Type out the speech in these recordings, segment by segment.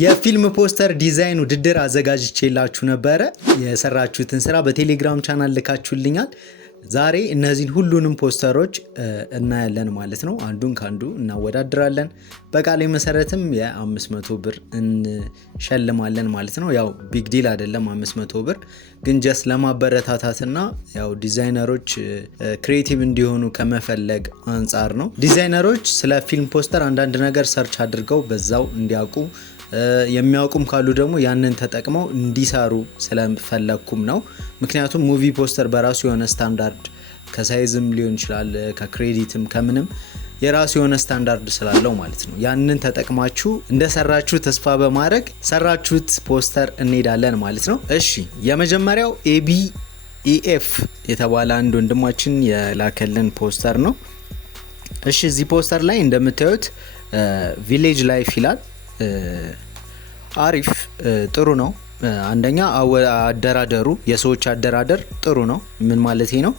የፊልም ፖስተር ዲዛይን ውድድር አዘጋጅቼላችሁ ነበረ። የሰራችሁትን ስራ በቴሌግራም ቻናል ልካችሁልኛል። ዛሬ እነዚህን ሁሉንም ፖስተሮች እናያለን ማለት ነው። አንዱን ካንዱ እናወዳድራለን። በቃሌ መሰረትም የ500 ብር እንሸልማለን ማለት ነው። ያው ቢግ ዲል አይደለም 500 ብር ግን ጀስት ለማበረታታትና ያው ዲዛይነሮች ክሬቲቭ እንዲሆኑ ከመፈለግ አንጻር ነው። ዲዛይነሮች ስለ ፊልም ፖስተር አንዳንድ ነገር ሰርች አድርገው በዛው እንዲያውቁ የሚያውቁም ካሉ ደግሞ ያንን ተጠቅመው እንዲሰሩ ስለፈለኩም ነው። ምክንያቱም ሙቪ ፖስተር በራሱ የሆነ ስታንዳርድ ከሳይዝም ሊሆን ይችላል ከክሬዲትም ከምንም የራሱ የሆነ ስታንዳርድ ስላለው ማለት ነው። ያንን ተጠቅማችሁ እንደሰራችሁ ተስፋ በማድረግ ሰራችሁት ፖስተር እንሄዳለን ማለት ነው። እሺ የመጀመሪያው ABEF የተባለ አንድ ወንድማችን የላከልን ፖስተር ነው። እሺ እዚህ ፖስተር ላይ እንደምታዩት ቪሌጅ ላይፍ ይላል። አሪፍ ጥሩ ነው። አንደኛ አደራደሩ የሰዎች አደራደር ጥሩ ነው። ምን ማለት ነው?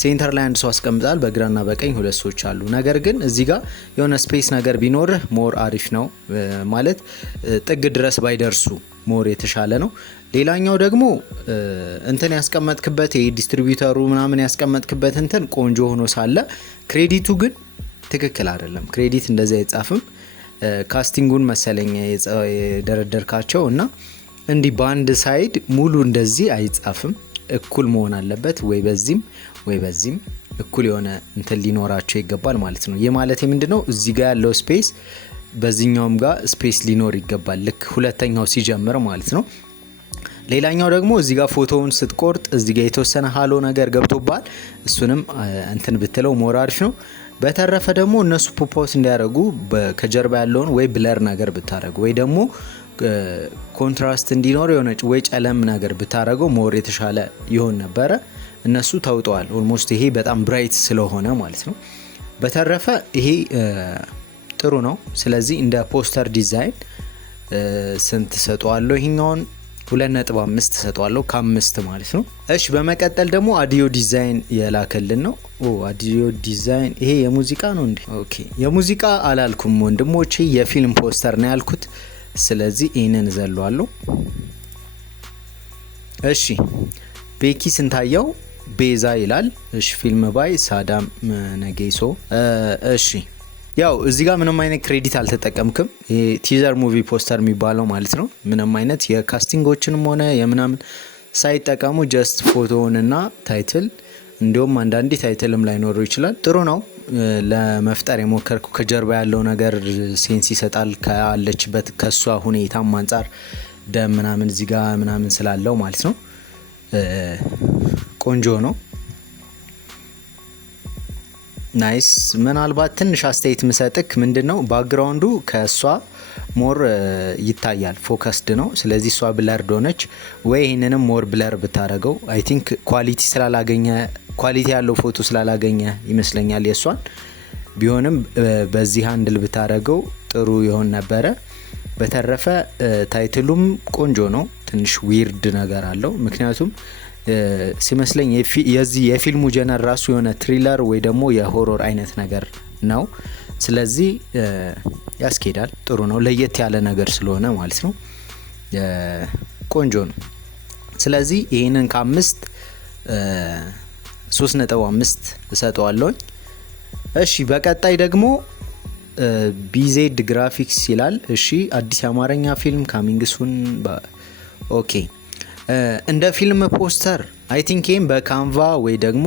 ሴንተር ላይ አንድ ሰው አስቀምጣል፣ በግራና በቀኝ ሁለት ሰዎች አሉ። ነገር ግን እዚህ ጋር የሆነ ስፔስ ነገር ቢኖርህ ሞር አሪፍ ነው ማለት ጥግ ድረስ ባይደርሱ ሞር የተሻለ ነው። ሌላኛው ደግሞ እንትን ያስቀመጥክበት የዲስትሪቢዩተሩ ምናምን ያስቀመጥክበት እንትን ቆንጆ ሆኖ ሳለ ክሬዲቱ ግን ትክክል አይደለም። ክሬዲት እንደዚህ አይጻፍም። ካስቲንጉን መሰለኝ የደረደርካቸው እና እንዲህ በአንድ ሳይድ ሙሉ እንደዚህ አይጻፍም። እኩል መሆን አለበት። ወይ በዚህም ወይ በዚህም እኩል የሆነ እንትን ሊኖራቸው ይገባል ማለት ነው። ይህ ማለት ምንድነው? እዚህ ጋር ያለው ስፔስ በዚህኛውም ጋር ስፔስ ሊኖር ይገባል። ልክ ሁለተኛው ሲጀምር ማለት ነው። ሌላኛው ደግሞ እዚህ ጋር ፎቶውን ስትቆርጥ እዚህ ጋር የተወሰነ ሃሎ ነገር ገብቶባል። እሱንም እንትን ብትለው ሞር አሪፍ ነው። በተረፈ ደግሞ እነሱ ፖፖስ እንዲያደርጉ ከጀርባ ያለውን ወይ ብለር ነገር ብታደርጉ ወይ ደግሞ ኮንትራስት እንዲኖር የሆነ ወይ ጨለም ነገር ብታደርገው ሞር የተሻለ ይሆን ነበረ። እነሱ ተውጠዋል ኦልሞስት ይሄ በጣም ብራይት ስለሆነ ማለት ነው። በተረፈ ይሄ ጥሩ ነው። ስለዚህ እንደ ፖስተር ዲዛይን ስንት ሰጠዋለሁ? ይሄኛውን 2.5 ሰጠዋለሁ ከ5 ማለት ነው። እሺ በመቀጠል ደግሞ አዲዮ ዲዛይን የላከልን ነው። አዲዮ ዲዛይን ይሄ የሙዚቃ ነው እንዴ? ኦኬ የሙዚቃ አላልኩም ወንድሞቼ፣ የፊልም ፖስተር ነው ያልኩት። ስለዚህ ይሄንን ዘለዋለሁ። እሺ ቤኪ ስንታየው ቤዛ ይላል። እሺ ፊልም ባይ ሳዳም ነጌሶ። እሺ ያው እዚህ ጋር ምንም አይነት ክሬዲት አልተጠቀምክም። ቲዘር ሙቪ ፖስተር የሚባለው ማለት ነው። ምንም አይነት የካስቲንጎችንም ሆነ የምናምን ሳይጠቀሙ ጀስት ፎቶውንና ታይትል፣ እንዲሁም አንዳንዴ ታይትልም ላይኖረው ይችላል። ጥሩ ነው ለመፍጠር የሞከርኩ። ከጀርባ ያለው ነገር ሴንስ ይሰጣል ካለችበት ከሷ ሁኔታም አንጻር ደም ምናምን እዚህ ጋር ምናምን ስላለው ማለት ነው። ቆንጆ ነው። ናይስ። ምናልባት ትንሽ አስተያየት ምሰጥክ ምንድነው ባክግራውንዱ ከሷ ሞር ይታያል፣ ፎከስድ ነው። ስለዚህ እሷ ብለርድ ሆነች። ወይ ይሄንንም ሞር ብለር ብታረገው አይ ቲንክ ኳሊቲ ስላላገኘ ኳሊቲ ያለው ፎቶ ስላላገኘ ይመስለኛል የሷን። ቢሆንም በዚህ ሃንድል ብታረገው ጥሩ ይሆን ነበረ። በተረፈ ታይትሉም ቆንጆ ነው። ትንሽ ዊርድ ነገር አለው ምክንያቱም ሲመስለኝ የዚህ የፊልሙ ጀነር ራሱ የሆነ ትሪለር ወይ ደግሞ የሆሮር አይነት ነገር ነው። ስለዚህ ያስኬዳል፣ ጥሩ ነው። ለየት ያለ ነገር ስለሆነ ማለት ነው። ቆንጆ ነው። ስለዚህ ይሄንን ከ5 3.5 እሰጠዋለሁ። እሺ በቀጣይ ደግሞ ቢዜድ ግራፊክስ ይላል። እሺ አዲስ አማርኛ ፊልም ካሚንግ ሱን። ኦኬ እንደ ፊልም ፖስተር አይ ቲንክ ይሄም በካንቫ ወይ ደግሞ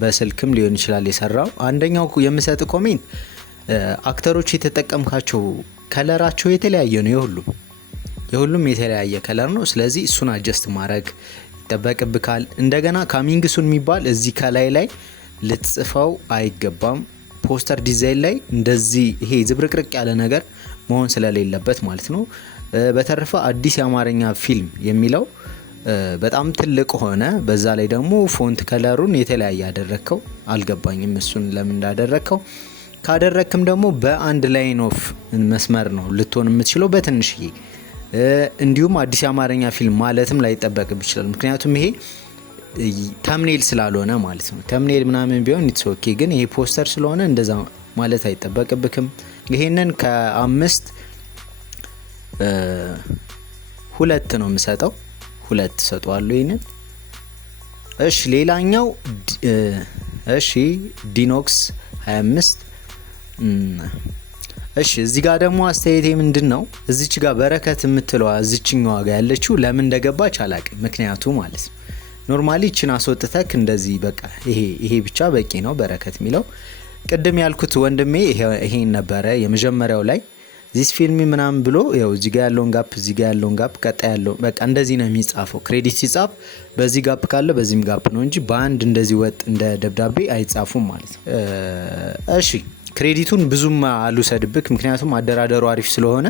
በስልክም ሊሆን ይችላል የሰራው። አንደኛው የምሰጥ ኮሜንት አክተሮች የተጠቀምካቸው ከለራቸው የተለያየ ነው። የሁሉም የተለያየ ከለር ነው። ስለዚህ እሱን አጀስት ማድረግ ይጠበቅብካል። እንደገና ካሚንግ ሱን የሚባል እዚህ ከላይ ላይ ልትጽፈው አይገባም። ፖስተር ዲዛይን ላይ እንደዚህ ይሄ ዝብርቅርቅ ያለ ነገር መሆን ስለሌለበት ማለት ነው። በተረፈ አዲስ የአማርኛ ፊልም የሚለው በጣም ትልቅ ሆነ። በዛ ላይ ደግሞ ፎንት ከለሩን የተለያየ ያደረከው አልገባኝም፣ እሱን ለምን እንዳደረከው። ካደረክም ደግሞ በአንድ ላይን ኦፍ መስመር ነው ልትሆን የምትችለው በትንሽዬ። እንዲሁም አዲስ የአማርኛ ፊልም ማለትም ላይጠበቅብ ይችላል። ምክንያቱም ይሄ ተምኔል ስላልሆነ ማለት ነው። ተምኔል ምናምን ቢሆን ኢትስ ኦኬ፣ ግን ይሄ ፖስተር ስለሆነ እንደዛ ማለት አይጠበቅብክም። ይሄንን ከ5 ሁለት ነው የምሰጠው፣ ሁለት ሰጠዋለሁ ይሄንን። እሺ ሌላኛው እሺ ዲኖክስ 25 እሺ እዚህ ጋር ደግሞ አስተያየቴ ምንድነው እዚች ጋር በረከት የምትለዋ እዚችኛዋ ጋር ያለችው ለምን እንደገባች አላቅም። ምክንያቱ ማለት ነው ኖርማሊ እቺን አስወጥተክ እንደዚህ በቃ ይሄ ብቻ በቂ ነው በረከት የሚለው። ቅድም ያልኩት ወንድሜ ይሄን ነበረ የመጀመሪያው ላይ ዚስ ፊልም ምናምን ብሎ ያው እዚህ ጋር ያለውን ጋፕ እዚህ ጋር ያለውን ጋፕ ቀጣይ ያለው በቃ እንደዚህ ነው የሚጻፈው። ክሬዲት ሲጻፍ በዚህ ጋፕ ካለ በዚህም ጋፕ ነው እንጂ በአንድ እንደዚህ ወጥ እንደ ደብዳቤ አይጻፉም ማለት ነው። እሺ ክሬዲቱን ብዙም አልውሰድብክ ምክንያቱም አደራደሩ አሪፍ ስለሆነ።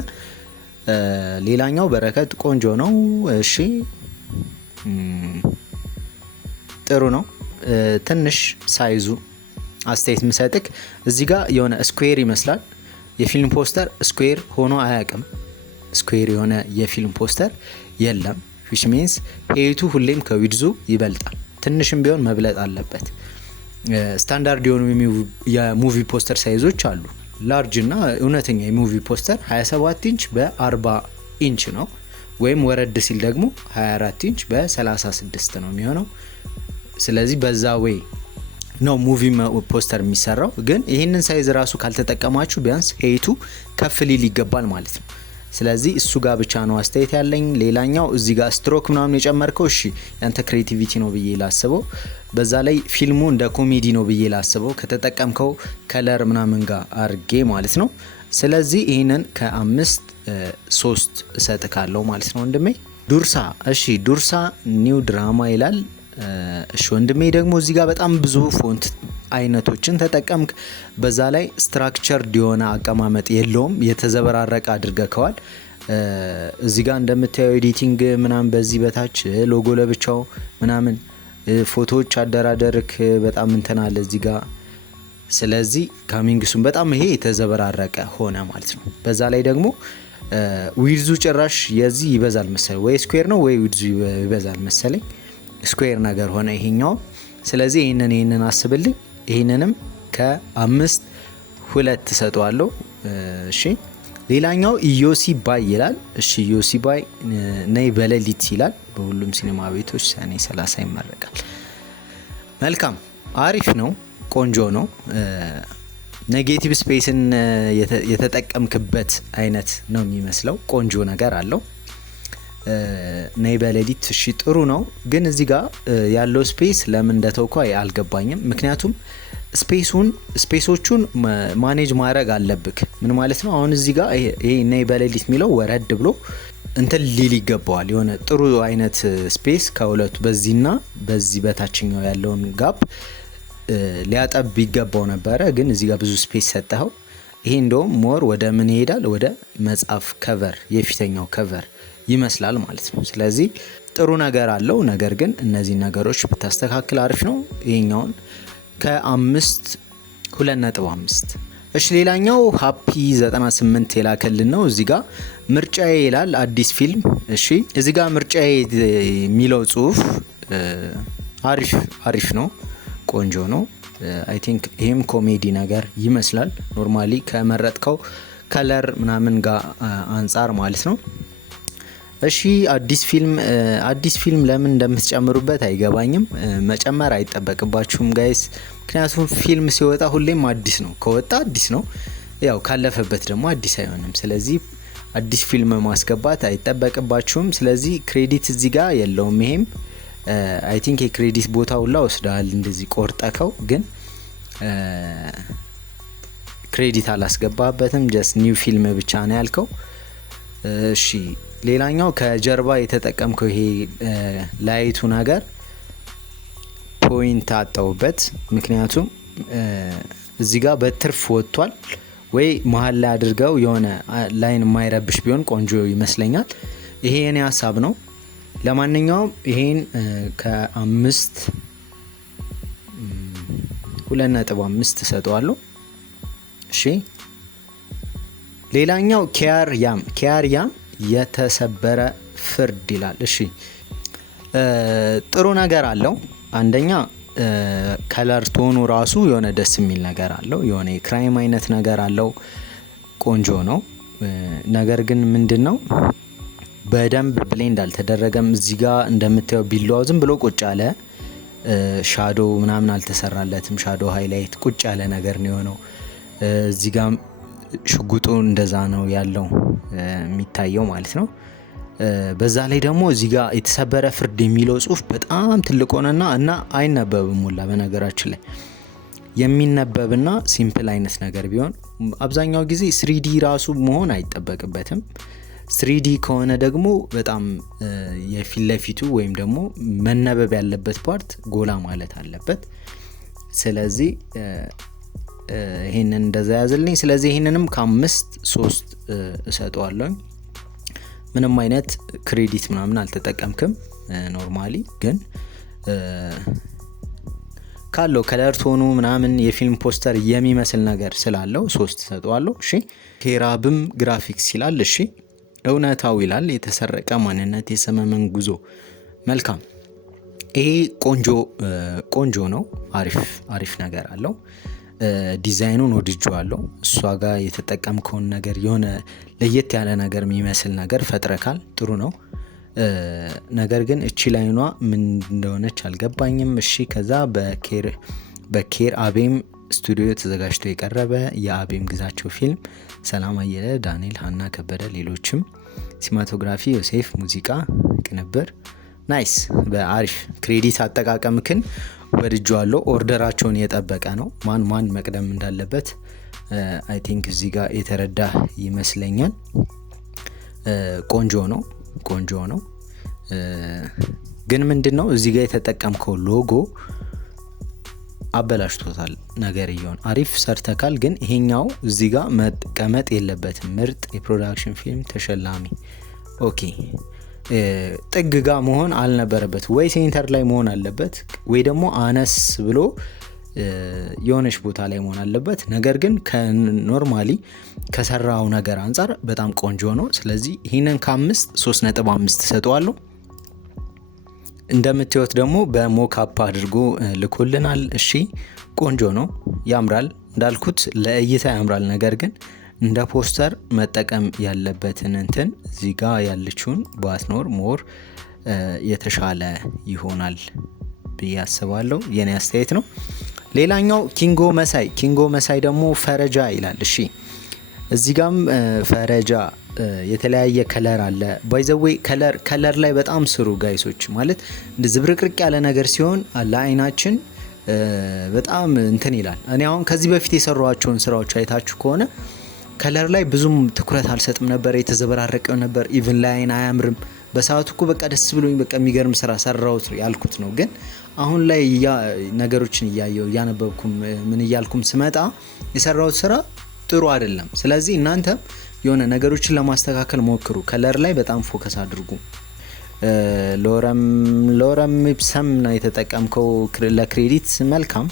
ሌላኛው በረከት ቆንጆ ነው። እሺ ጥሩ ነው። ትንሽ ሳይዙ አስተያየት ምሰጥክ እዚህ ጋር የሆነ ስኩዌር ይመስላል። የፊልም ፖስተር ስኩዌር ሆኖ አያውቅም። ስኩዌር የሆነ የፊልም ፖስተር የለም which means ሄይቱ ሁሌም ከዊድዙ ይበልጣል። ትንሽም ቢሆን መብለጥ አለበት። ስታንዳርድ የሆኑ የሙቪ ፖስተር ሳይዞች አሉ። ላርጅ እና እውነተኛ የሙቪ ፖስተር 27 ኢንች በ40 ኢንች ነው ወይም ወረድ ሲል ደግሞ 24 ኢንች በ36 ነው የሚሆነው። ስለዚህ በዛ ወይ ነው ሙቪ ፖስተር የሚሰራው። ግን ይሄንን ሳይዝ ራሱ ካልተጠቀማችሁ ቢያንስ ሄይቱ ከፍ ሊል ይገባል ማለት ነው። ስለዚህ እሱ ጋር ብቻ ነው አስተያየት ያለኝ። ሌላኛው እዚህ ጋር ስትሮክ ምናምን የጨመርከው እሺ ያንተ ክሬቲቪቲ ነው ብዬ ላስበው። በዛ ላይ ፊልሙ እንደ ኮሜዲ ነው ብዬ ላስበው ከተጠቀምከው ከለር ምናምን ጋር አርጌ ማለት ነው። ስለዚህ ይሄንን ከ5-3 እሰጥካለሁ ማለት ነው ወንድሜ። ዱርሳ እሺ ዱርሳ ኒው ድራማ ይላል። እሺ ወንድሜ ደግሞ እዚህ ጋር በጣም ብዙ ፎንት አይነቶችን ተጠቀምክ። በዛ ላይ ስትራክቸርድ የሆነ አቀማመጥ የለውም፣ የተዘበራረቀ አድርገከዋል። እዚህ ጋር እንደምታየው ኤዲቲንግ ምናምን በዚህ በታች ሎጎ ለብቻው ምናምን ፎቶዎች አደራደርክ በጣም እንትን አለ እዚህ ጋር። ስለዚህ ካሚንግሱን በጣም ይሄ የተዘበራረቀ ሆነ ማለት ነው። በዛ ላይ ደግሞ ዊድዙ ጭራሽ የዚህ ይበዛል መሰለኝ፣ ወይ ስኩዌር ነው ወይ ዊድዙ ይበዛል መሰለኝ። ስኩዌር ነገር ሆነ ይሄኛው። ስለዚህ ይሄንን አስብልኝ። ይሄንንም ከ5-2 ተሰጥቷለሁ። እሺ ሌላኛው ኢዮሲ ባይ ይላል። እሺ ኢዮሲ ባይ ነይ በሌሊት ይላል። በሁሉም ሲኒማ ቤቶች ሰኔ 30 ይመረቃል። መልካም አሪፍ ነው፣ ቆንጆ ነው። ኔጌቲቭ ስፔስን የተጠቀምክበት አይነት ነው የሚመስለው። ቆንጆ ነገር አለው። ነይ በሌሊት እሺ ጥሩ ነው። ግን እዚህ ጋር ያለው ስፔስ ለምን እንደተውከው አልገባኝም። ምክንያቱም ስፔሶቹን ማኔጅ ማድረግ አለብክ። ምን ማለት ነው? አሁን እዚህ ጋር ይሄ ነይ በሌሊት የሚለው ወረድ ብሎ እንትን ሊል ይገባዋል። የሆነ ጥሩ አይነት ስፔስ ከሁለቱ በዚህና በዚህ በታችኛው ያለውን ጋፕ ሊያጠብ ይገባው ነበረ። ግን እዚህ ጋር ብዙ ስፔስ ሰጠኸው። ይሄ እንደውም ሞር ወደ ምን ይሄዳል? ወደ መጽሐፍ ከቨር የፊተኛው ከቨር ይመስላል ማለት ነው። ስለዚህ ጥሩ ነገር አለው። ነገር ግን እነዚህ ነገሮች ብታስተካክል አሪፍ ነው። ይሄኛውን ከ2.5 እሺ ሌላኛው ሃፒ 98 የላከልን ነው። እዚህ ጋር ምርጫዬ ይላል አዲስ ፊልም። እሺ እዚህ ጋር ምርጫዬ የሚለው ጽሁፍ አሪፍ ነው፣ ቆንጆ ነው። አይ ቲንክ ይሄም ኮሜዲ ነገር ይመስላል ኖርማሊ ከመረጥከው ከለር ምናምን ጋር አንጻር ማለት ነው። እሺ አዲስ ፊልም ለምን እንደምትጨምሩበት አይገባኝም። መጨመር አይጠበቅባችሁም ጋይስ፣ ምክንያቱም ፊልም ሲወጣ ሁሌም አዲስ ነው። ከወጣ አዲስ ነው፣ ያው ካለፈበት ደግሞ አዲስ አይሆንም። ስለዚህ አዲስ ፊልም ማስገባት አይጠበቅባችሁም። ስለዚህ ክሬዲት እዚህ ጋር የለውም። ይሄም አይ ቲንክ የክሬዲት ቦታ ሁላ ወስደሃል እንደዚህ ቆርጠከው፣ ግን ክሬዲት አላስገባበትም። ጀስት ኒው ፊልም ብቻ ነው ያልከው። እሺ ሌላኛው ከጀርባ የተጠቀምከው ይሄ ላይቱ ነገር ፖይንት አጣውበት። ምክንያቱም እዚህ ጋር በትርፍ ወጥቷል፣ ወይ መሀል ላይ አድርገው የሆነ ላይን የማይረብሽ ቢሆን ቆንጆ ይመስለኛል። ይሄ የኔ ሀሳብ ነው። ለማንኛውም ይሄን ከ2.5 ተሰጥቷለሁ። እሺ ሌላኛው ኪያር ያም የተሰበረ ፍርድ ይላል። እሺ ጥሩ ነገር አለው። አንደኛ ከለር ቶኑ ራሱ የሆነ ደስ የሚል ነገር አለው። የሆነ የክራይም አይነት ነገር አለው። ቆንጆ ነው። ነገር ግን ምንድነው በደንብ ብሌንድ አልተደረገም። እዚህ ጋር እንደምታየው ቢላዋው ዝም ብሎ ቁጭ አለ። ሻዶ ምናምን አልተሰራለትም። ሻዶ ሃይላይት ቁጭ ያለ ነገር ነው የሆነው። እዚህ ጋር ሽጉጡ እንደዛ ነው ያለው የሚታየው ማለት ነው። በዛ ላይ ደግሞ እዚህ ጋር የተሰበረ ፍርድ የሚለው ጽሁፍ በጣም ትልቅ ሆነና እና አይነበብም ሁላ። በነገራችን ላይ የሚነበብና ሲምፕል አይነት ነገር ቢሆን አብዛኛው ጊዜ 3D ራሱ መሆን አይጠበቅበትም። 3D ከሆነ ደግሞ በጣም የፊት ለፊቱ ወይም ደግሞ መነበብ ያለበት ፓርት ጎላ ማለት አለበት። ስለዚህ ይሄንን እንደዛ ያዝልኝ። ስለዚህ ይሄንንም ከ5-3 እሰጠዋለሁ። ምንም አይነት ክሬዲት ምናምን አልተጠቀምክም። ኖርማሊ ግን ካለው ከለር ቶኑ ምናምን የፊልም ፖስተር የሚመስል ነገር ስላለው 3 እሰጠዋለሁ። እሺ ኬራብም ግራፊክስ ይላል። እሺ እውነታው ይላል። የተሰረቀ ማንነት የሰመመን ጉዞ። መልካም። ይሄ ቆንጆ ነው። አሪፍ ነገር አለው። ዲዛይኑን ወድጄዋለሁ። እሷ ጋር የተጠቀምከውን ነገር የሆነ ለየት ያለ ነገር የሚመስል ነገር ፈጥረካል። ጥሩ ነው። ነገር ግን እቺ ላይኗ ምን እንደሆነች አልገባኝም። እሺ ከዛ በኬር አቤም ስቱዲዮ ተዘጋጅቶ የቀረበ የአቤም ግዛቸው ፊልም ሰላም አየለ፣ ዳንኤል፣ ሀና ከበደ፣ ሌሎችም። ሲማቶግራፊ ዮሴፍ፣ ሙዚቃ ቅንብር ናይስ። በአሪፍ ክሬዲት አጠቃቀምክን ወድጄዋለሁ። ኦርደራቸውን የጠበቀ ነው። ማን መቅደም እንዳለበት አይ ቲንክ እዚህ ጋር የተረዳ ይመስለኛል። ቆንጆ ነው። ግን ምንድነው እዚህ ጋር የተጠቀምከው ሎጎ አበላሽቶታል ነገርየውን። አሪፍ ሰርተካል፣ ግን ይሄኛው እዚህ ጋር መቀመጥ የለበትም። ምርጥ የፕሮዳክሽን ፊልም ተሸላሚ። ኦኬ ጥግ ጋር መሆን አልነበረበት። ወይ ሴንተር ላይ መሆን አለበት፣ ወይ ደግሞ አነስ ብሎ የሆነች ቦታ ላይ መሆን አለበት። ነገር ግን ከኖርማሊ ከሰራው ነገር አንጻር በጣም ቆንጆ ነው። ስለዚህ ይህንን ከ3.5 ሰጠዋለሁ። እንደምታዩት ደግሞ በሞካፕ አድርጎ ልኮልናል። እሺ ቆንጆ ነው፣ ያምራል። እንዳልኩት ለእይታ ያምራል። ነገር ግን እንደ ፖስተር መጠቀም ያለበትን እንትን እዚህ ጋር ያለችውን ባትኖር ሞር የተሻለ ይሆናል ብዬ አስባለሁ። የኔ አስተያየት ነው። ሌላኛው ኪንጎ መሳይ ደግሞ ፈረጃ ይላል። እሺ እዚህ ጋም ፈረጃ የተለያየ ከለር አለ። ባይ ዘ ዌይ ከለር ላይ በጣም ስሩ ጋይሶች። ማለት ዝብርቅርቅ ያለ ነገር ሲሆን ለአይናችን በጣም እንትን ይላል። እኔ አሁን ከዚህ በፊት የሰሯቸውን ስራዎች አይታችሁ ከሆነ ከለር ላይ ብዙም ትኩረት አልሰጥም ነበር፣ የተዘበራረቀ ነበር። ኢቭን ላይን አያምርም። በሰዓቱ እኮ በቃ ደስ ብሎኝ በቃ የሚገርም ስራ ሰራሁት ያልኩት ነው። ግን አሁን ላይ ነገሮችን እያነበብኩም ምን እያልኩም ስመጣ የሰራሁት ስራ ጥሩ አይደለም። ስለዚህ እናንተም የሆነ ነገሮችን ለማስተካከል ሞክሩ። ከለር ላይ በጣም ፎከስ አድርጉ። ሎረም ኢፕሰም ነው የተጠቀምከው ለክሬዲት። መልካም።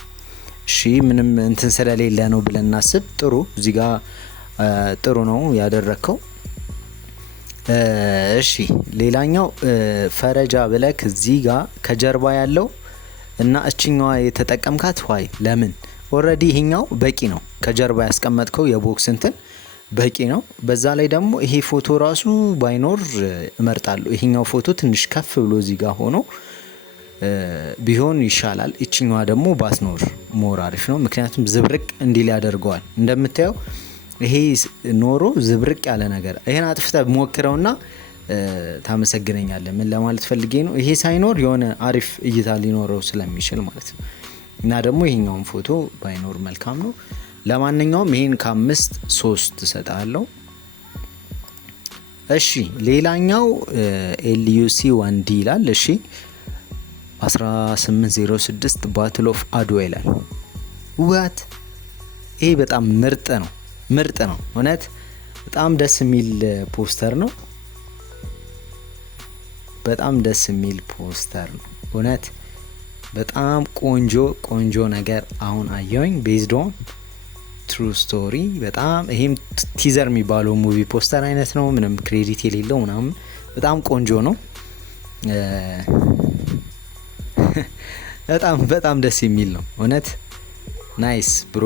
እሺ ምንም እንትን ስለሌለ ነው ብለን እናስብ። ጥሩ እዚህ ጋር ጥሩ ነው ያደረከው። እሺ ሌላኛው ፈረጃ ብለክ እዚህ ጋር ከጀርባ ያለው እና እችኛዋ የተጠቀምካት ዋይ ለምን? ኦሬዲ ይሄኛው በቂ ነው። ከጀርባ ያስቀመጥከው የቦክስ እንትን በቂ ነው። በዛ ላይ ደግሞ ይሄ ፎቶ ራሱ ባይኖር እመርጣለሁ። ይሄኛው ፎቶ ትንሽ ከፍ ብሎ እዚህ ጋር ሆኖ ቢሆን ይሻላል። እችኛዋ ደግሞ ባትኖር ሞር አሪፍ ነው። ምክንያቱም ዝብርቅ እንዲል ያደርገዋል። እንደምታየው ይሄ ኖሮ ዝብርቅ ያለ ነገር ይሄን አጥፍተህ ሞክረውና ታመሰግነኛለህ። ምን ለማለት ፈልጌ ነው? ይሄ ሳይኖር የሆነ አሪፍ እይታ ሊኖረው ስለሚችል ማለት ነው። እና ደግሞ ይሄኛውን ፎቶ ባይኖር መልካም ነው። ለማንኛውም ይሄን ከ5-3 እሰጣለሁ። እሺ ሌላኛው LUC 1D ይላል። እሺ 1806 ባትል ኦፍ አድዋ ይላል። ዋት ይሄ በጣም ምርጥ ነው እውነት በጣም ደስ የሚል ፖስተር ነው። እውነት በጣም ቆንጆ ነገር አሁን አየሁኝ። ቤዝድ ኦን ትሩ ስቶሪ በጣም ይሄም ቲዘር የሚባለው ሙቪ ፖስተር አይነት ነው። ምንም ክሬዲት የሌለው ምናምን በጣም ቆንጆ ነው። በጣም ደስ የሚል ነው እውነት። ናይስ ብሮ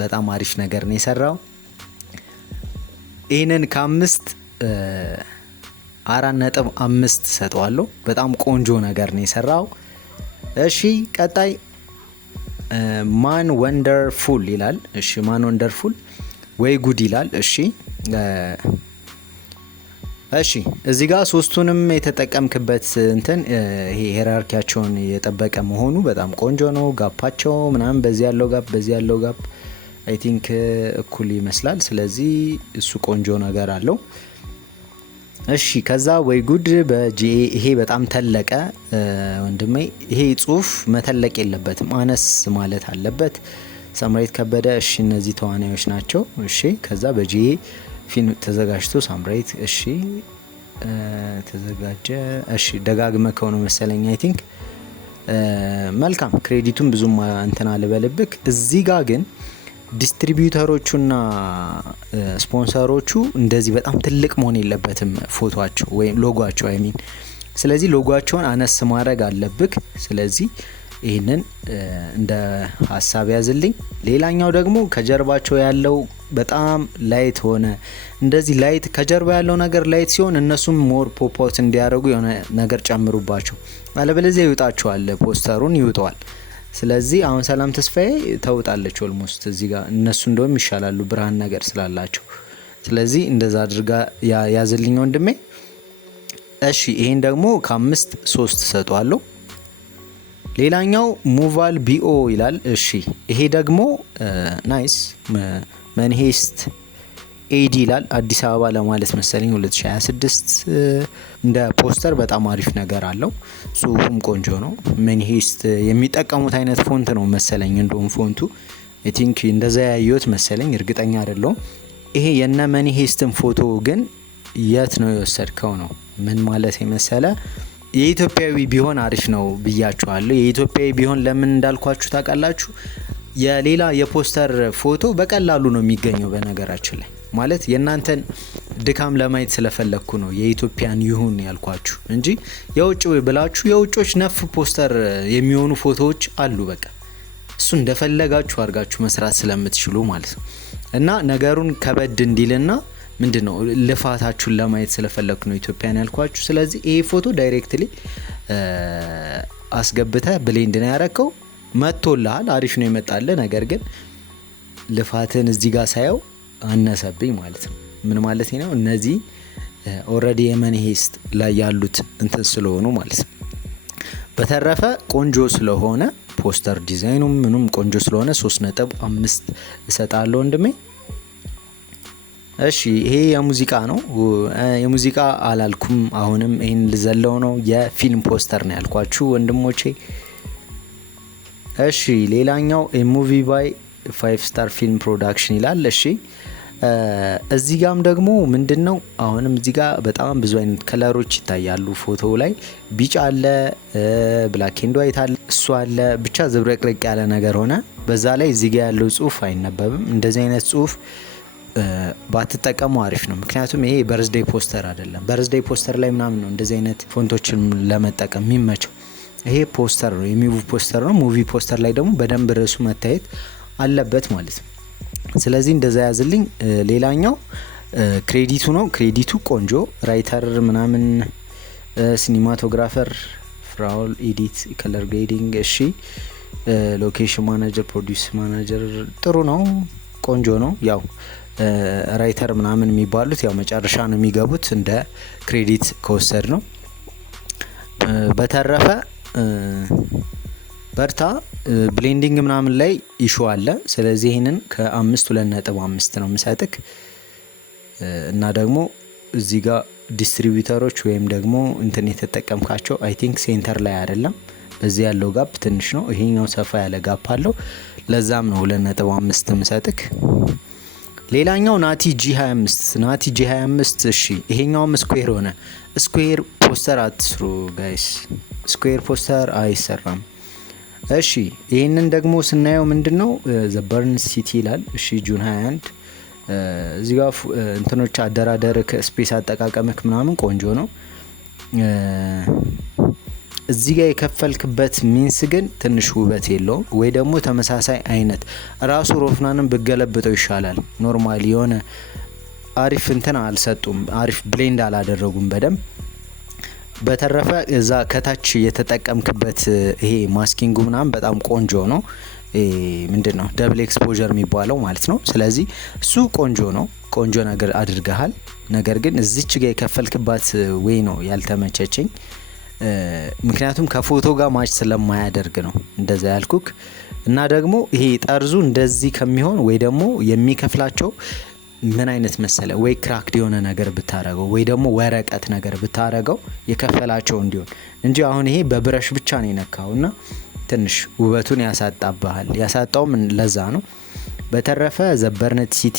በጣም አሪፍ ነገር ነው የሰራው። ይህንን ከ5 4.5 ሰጠዋለሁ። በጣም ቆንጆ ነገር ነው የሰራው። እሺ ቀጣይ ማን ወንደርፉል ይላል። እሺ ማን ወንደርፉል ወይ ጉድ ይላል። እሺ እዚህ ጋር ሶስቱንም የተጠቀምክበት እንትን ይሄ ሄራርኪያቸውን የጠበቀ መሆኑ በጣም ቆንጆ ነው። ጋፓቸው ምናምን በዚህ ያለው ጋፕ አይ ቲንክ እኩል ይመስላል። ስለዚህ እሱ ቆንጆ ነገር አለው። እሺ ከዛ ወይ ጉድ በጂኤ ይሄ በጣም ተለቀ ወንድሜ። ይሄ ጽሁፍ መተለቅ የለበትም አነስ ማለት አለበት። ሳምራዊት ከበደ። እሺ እነዚህ ተዋናዮች ናቸው። እሺ ከዛ በጂኤ ፊልም ተዘጋጅቶ ሳምራዊት እሺ ተዘጋጀ። እሺ ደጋግመከው ነው መሰለኝ አይ ቲንክ። መልካም ክሬዲቱን ብዙም እንትን አልበልብክ። እዚህ ጋር ግን ዲስትሪቢዩተሮቹና ስፖንሰሮቹ እንደዚህ በጣም ትልቅ መሆን የለበትም ፎቶአቸው ወይም ሎጎአቸው አይ ሚን። ስለዚህ ሎጎአቸውን አነስ ማድረግ አለብክ። ስለዚህ ይህንን እንደ ሀሳብ ያዝልኝ። ሌላኛው ደግሞ ከጀርባቸው ያለው በጣም ላይት ሆነ። እንደዚህ ላይት ከጀርባ ያለው ነገር ላይት ሲሆን እነሱም ሞር ፖፕ አውት እንዲያደርጉ የሆነ ነገር ጨምሩባቸው፣ አለበለዚያ ይውጣቸዋል፣ ፖስተሩን ይውጠዋል። ስለዚህ አሁን ሰላም ተስፋዬ ተውጣለች ኦልሞስት እዚህ ጋር እነሱ እንደውም ይሻላሉ ብርሃን ነገር ስላላቸው። ስለዚህ እንደዛ አድርጋ ያዝልኝ ወንድሜ። እሺ ይሄን ደግሞ ከ5 3 ሰጠዋለሁ። ሌላኛው ሙቫል ቢኦ ይላል። እሺ ይሄ ደግሞ ናይስ መንሄስት ኤዲ ይላል። አዲስ አበባ ለማለት መሰለኝ 2026 እንደ ፖስተር በጣም አሪፍ ነገር አለው። ጽሁፉም ቆንጆ ነው። መንሄስት የሚጠቀሙት አይነት ፎንት ነው መሰለኝ። እንደውም ፎንቱ አይ ቲንክ እንደዛ ያየሁት መሰለኝ፣ እርግጠኛ አይደለሁም። ይሄ የነ መንሄስትን ፎቶ ግን የት ነው የወሰድከው ነው? ምን ማለት የመሰለ የኢትዮጵያዊ ቢሆን አሪፍ ነው ብያችኋለሁ። የኢትዮጵያዊ ቢሆን ለምን እንዳልኳችሁ ታውቃላችሁ? የሌላ የፖስተር ፎቶ በቀላሉ ነው የሚገኘው በነገራችን ላይ ማለት የእናንተን ድካም ለማየት ስለፈለግኩ ነው የኢትዮጵያን ይሁን ያልኳችሁ እንጂ የውጭ ብላችሁ የውጮች ነፍ ፖስተር የሚሆኑ ፎቶዎች አሉ። በቃ እሱ እንደፈለጋችሁ አድርጋችሁ መስራት ስለምትችሉ ማለት ነው። እና ነገሩን ከበድ እንዲልና ምንድነው ልፋታችሁን ለማየት ስለፈለግኩ ነው ኢትዮጵያን ያልኳችሁ። ስለዚህ ይሄ ፎቶ ዳይሬክትሊ አስገብተ ብሌንድ ነው ያረከው፣ መጥቶልሃል፣ አሪፍ ነው የመጣልህ። ነገር ግን ልፋትን እዚህ ጋር ሳየው አነሰብኝ ማለት ነው። ምን ማለት ነው? እነዚህ ኦልሬዲ የመንሄስት ላይ ያሉት እንትን ስለሆኑ ማለት ነው። በተረፈ ቆንጆ ስለሆነ ፖስተር ዲዛይኑም ምኑም ቆንጆ ስለሆነ 3.5 እሰጣለሁ ወንድሜ። እሺ ይሄ የሙዚቃ ነው። የሙዚቃ አላልኩም፣ አሁንም ይሄን ልዘለው ነው። የፊልም ፖስተር ነው ያልኳችሁ ወንድሞቼ። እሺ ሌላኛው ሙቪ ባይ 5 ስታር ፊልም ፕሮዳክሽን ይላል። እሺ እዚህ ጋም ደግሞ ምንድነው አሁንም እዚህ ጋር በጣም ብዙ አይነት ከለሮች ይታያሉ ፎቶ ላይ። ቢጫ አለ፣ ብላክ ኤንድ ዋይት አለ፣ እሱ አለ፣ ብቻ ዝብረቅረቅ ያለ ነገር ሆነ። በዛ ላይ እዚህ ጋር ያለው ጽሁፍ አይነበብም። እንደዚህ አይነት ጽሁፍ ባትጠቀሙ አሪፍ ነው። ምክንያቱም ይሄ በርዝዴይ ፖስተር አይደለም። በርዝዴይ ፖስተር ላይ ምናምን ነው እንደዚህ አይነት ፎንቶችን ለመጠቀም የሚመቸው። ይሄ ፖስተር ነው፣ የሙቪ ፖስተር ነው። ሙቪ ፖስተር ላይ ደግሞ በደንብ ርዕሱ መታየት አለበት ማለት ነው። ስለዚህ እንደዛ ያዝልኝ። ሌላኛው ክሬዲቱ ነው። ክሬዲቱ ቆንጆ ራይተር ምናምን፣ ሲኒማቶግራፈር፣ ፍራውል፣ ኤዲት፣ ከለር ግሬዲንግ፣ እሺ ሎኬሽን ማናጀር፣ ፕሮዲውስ ማናጀር ጥሩ ነው፣ ቆንጆ ነው። ያው ራይተር ምናምን የሚባሉት ያው መጨረሻ ነው የሚገቡት እንደ ክሬዲት ከወሰድ ነው። በተረፈ በርታ። ብሌንዲንግ ምናምን ላይ ኢሹ አለ። ስለዚህ ይህንን ከ5 2.5 ነው የምሰጥክ። እና ደግሞ እዚህ ጋር ዲስትሪቢዩተሮች ወይም ደግሞ እንትን የተጠቀምካቸው አይ ቲንክ ሴንተር ላይ አይደለም። በዚህ ያለው ጋፕ ትንሽ ነው፣ ይሄኛው ሰፋ ያለ ጋፕ አለው። ለዛም ነው 2.5 የምሰጥክ። ሌላኛው ናቲ G25 እሺ ይሄኛውም ስኩዌር ሆነ። ስኩዌር ፖስተር አትስሩ ጋይስ፣ ስኩዌር ፖስተር አይሰራም። እሺ ይሄንን ደግሞ ስናየው ምንድነው ዘ በርን ሲቲ ይላል። እሺ ጁን 21 እዚህ ጋር እንትኖች አደራደርክ፣ ስፔስ አጠቃቀምክ ምናምን ቆንጆ ነው። እዚህ ጋር የከፈልክበት ሚንስ ግን ትንሽ ውበት የለውም። ወይ ደግሞ ተመሳሳይ አይነት ራሱ ሮፍናንም ብገለብጠው ይሻላል። ኖርማሊ የሆነ አሪፍ እንትን አልሰጡም፣ አሪፍ ብሌንድ አላደረጉም በደንብ። በተረፈ እዛ ከታች የተጠቀምክበት ይሄ ማስኪንጉ ምናምን በጣም ቆንጆ ነው። ምንድነው ደብል ኤክስፖዠር የሚባለው ማለት ነው። ስለዚህ እሱ ቆንጆ ነው፣ ቆንጆ ነገር አድርገሃል። ነገር ግን እዚች ጋር የከፈልክባት ወይ ነው ያልተመቸችኝ። ምክንያቱም ከፎቶ ጋር ማች ስለማያደርግ ነው እንደዛ ያልኩክ። እና ደግሞ ይሄ ጠርዙ እንደዚህ ከሚሆን ወይ ደግሞ የሚከፍላቸው ምን አይነት መሰለ፣ ወይ ክራክድ የሆነ ነገር ብታረገው ወይ ደግሞ ወረቀት ነገር ብታረገው የከፈላቸው እንዲሆን እንጂ አሁን ይሄ በብረሽ ብቻ ነው የነካውና ትንሽ ውበቱን ያሳጣብሃል። ያሳጣውም ለዛ ነው። በተረፈ ዘበርነት ሲቲ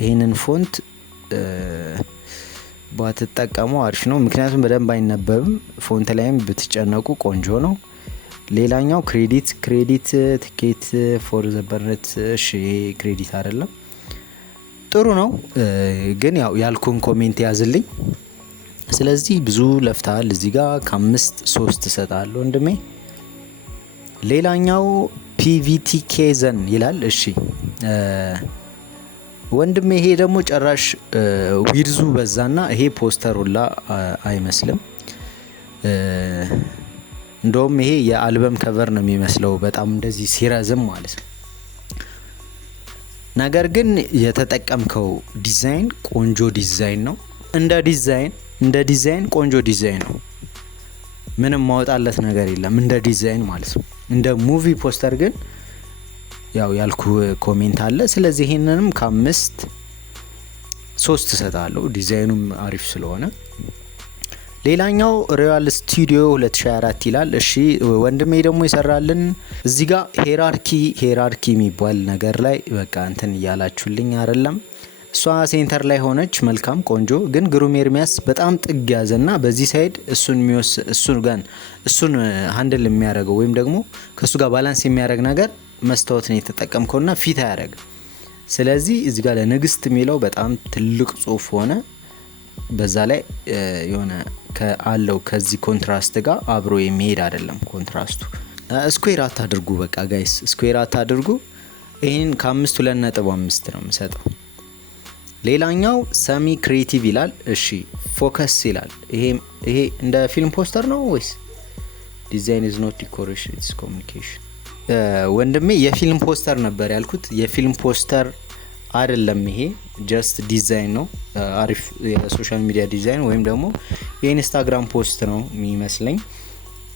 ይሄንን ፎንት ባትጠቀሙ አሪፍ ነው፣ ምክንያቱም በደንብ አይነበብም። ፎንት ላይም ብትጨነቁ ቆንጆ ነው። ሌላኛው ክሬዲት ቲኬት ፎር ዘበርነት። እሺ ይሄ ክሬዲት አይደለም፣ ጥሩ ነው ግን ያው ያልኩን ኮሜንት ያዝልኝ። ስለዚህ ብዙ ለፍተሃል። እዚህ ጋር ከ5 3 እሰጣለሁ ወንድሜ። ሌላኛው ፒቪቲኬ ዘን ይላል። እሺ ወንድሜ ይሄ ደግሞ ጨራሽ ዊድዙ በዛና ይሄ ፖስተር ሁላ አይመስልም። እንደውም ይሄ የአልበም ከቨር ነው የሚመስለው በጣም እንደዚህ ሲረዝም ማለት ነው። ነገር ግን የተጠቀምከው ዲዛይን ቆንጆ ዲዛይን ነው። እንደ ዲዛይን ቆንጆ ዲዛይን ነው። ምንም ማውጣለት ነገር የለም እንደ ዲዛይን ማለት ነው። እንደ ሙቪ ፖስተር ግን ያው ያልኩ ኮሜንት አለ። ስለዚህ ይሄንንም ከ5 3 እሰጣለሁ፣ ዲዛይኑም አሪፍ ስለሆነ። ሌላኛው ሪያል ስቱዲዮ 2024 ይላል። እሺ ወንድሜ ደግሞ ይሰራልን እዚህ ጋር ሄራርኪ የሚባል ነገር ላይ በቃ እንትን እያላችሁልኝ አይደለም። እሷ ሴንተር ላይ ሆነች፣ መልካም ቆንጆ። ግን ግሩም ኤርሚያስ በጣም ጥግ ያዘና በዚህ ሳይድ እሱን ሃንድል የሚያደርገው ወይም ደግሞ ከሱ ጋር ባላንስ የሚያደርግ ነገር መስታወት ነው የተጠቀምከውና ፊት አያደርግም። ስለዚህ እዚህ ጋር ለንግስት የሚለው በጣም ትልቅ ጽሁፍ ሆነ። በዛ ላይ የሆነ ከአለው ከዚህ ኮንትራስት ጋር አብሮ የሚሄድ አይደለም ኮንትራስቱ። ስኩዌር አታድርጉ፣ በቃ ጋይስ ስኩዌር አታድርጉ። ይሄን ከ5 2.5 ነው የምሰጠው። ሌላኛው ሰሚ ክሬቲቭ ይላል። እሺ ፎከስ ይላል። ይሄ እንደ ፊልም ፖስተር ነው ወይስ ዲዛይን ኢዝ ኖት ዲኮሬሽን ኢትስ ኮሚኒኬሽን? ወንድሜ የፊልም ፖስተር ነበር ያልኩት፣ የፊልም ፖስተር አይደለም። ይሄ ጀስት ዲዛይን ነው። አሪፍ የሶሻል ሚዲያ ዲዛይን ወይም ደግሞ የኢንስታግራም ፖስት ነው የሚመስለኝ።